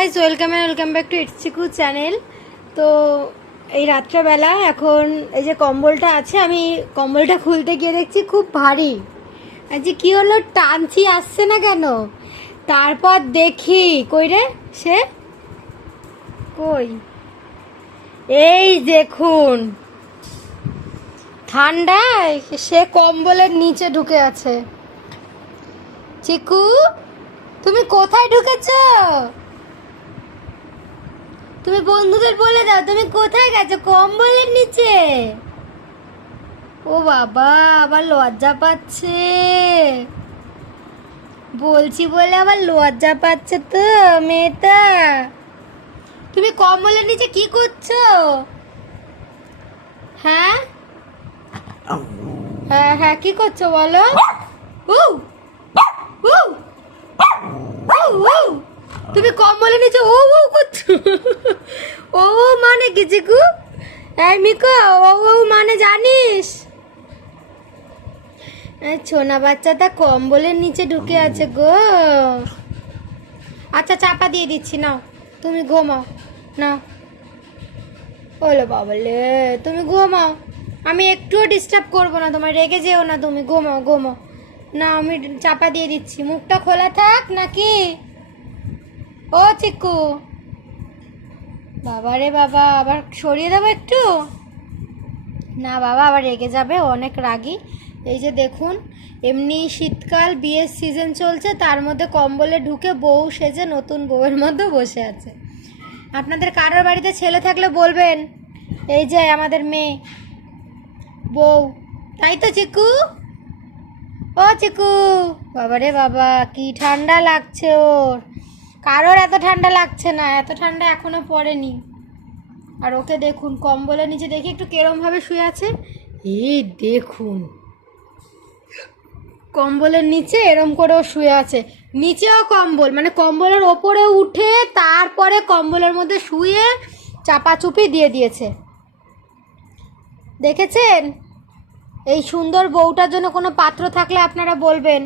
Guys welcome and welcome back to ইটসিকু channel তো এই রাত্রেবেলা এখন এই যে কম্বলটা আছে, আমি কম্বলটা খুলতে গিয়ে দেখছি খুব ভারী। আজকে কী হলো, টানছি, আসছে না কেন? তারপর দেখি, কই রে সে? কই? এই দেখুন, ঠান্ডায় সে কম্বলের নিচে ঢুকে আছে। চিকু, তুমি কোথায় ঢুকেছো? তুমি বন্ধুদের বলে দাও, তুমি কোথায় গেছো? কম্বলের নিচে। ও বাবা, আবার লজ্জা পাচ্ছে। বলছি বলে আবার লজ্জা পাচ্ছে তো মেয়েটা। তুমি কম্বলের নিচে কি করছ? হ্যাঁ? হ্যাঁ হ্যাঁ কি করছ বলো? তুমি কম্বলে নিচে ও ও, করছ। ও ও মানে কি চিকু এই মিকো, ও ও মানে জানিস? ছোনা বাচ্চাটা কম্বলের নিচে ঢুকে আছে গো। আচ্ছা চাপা দিয়ে দিচ্ছি, নাও, তুমি ঘুমাও, নাও। ওলে বাবলে, তুমি ঘুমাও। আমি একটুও ডিস্টার্ব করব না তোমার রেগে যেও না তুমি, ঘুমাও ঘুমাও। না আমি চাপা দিয়ে দিচ্ছি, মুখটা খোলা থাক নাকি? ও চিকু। বাবা রে বাবা, আবার সরিয়ে দেবো একটু? না বাবা, আবার রেগে যাবে অনেক রাগী। এই যে দেখুন, এমনি শীতকাল, বিয়ের সিজন চলছে, তার মধ্যে কম্বলে ঢুকে বউ সেজে নতুন বউয়ের মধ্যে বসে আছে। আপনাদের কারোর বাড়িতে ছেলে থাকলে বলবেন, এই যে আমাদের মেয়ে, বউ। তাই তো চিকু? ও চিকু বাবারে বাবা, কি ঠান্ডা লাগছে ওর। কারোর এত ঠান্ডা লাগছে না, এত ঠান্ডা এখনও পড়েনি। আর ওকে দেখুন, কম্বলের নিচে দেখি একটু কেরমভাবে শুয়ে আছে। এই দেখুন, কম্বলের নিচে এরম করেও শুয়ে আছে। নিচেও কম্বল মানে কম্বলের ওপরে উঠে তারপরে কম্বলের মধ্যে শুয়ে চাপাচুপি দিয়ে দিয়েছে। দেখেছেন? এই সুন্দর বউটার জন্য কোনো পাত্র থাকলে আপনারা বলবেন।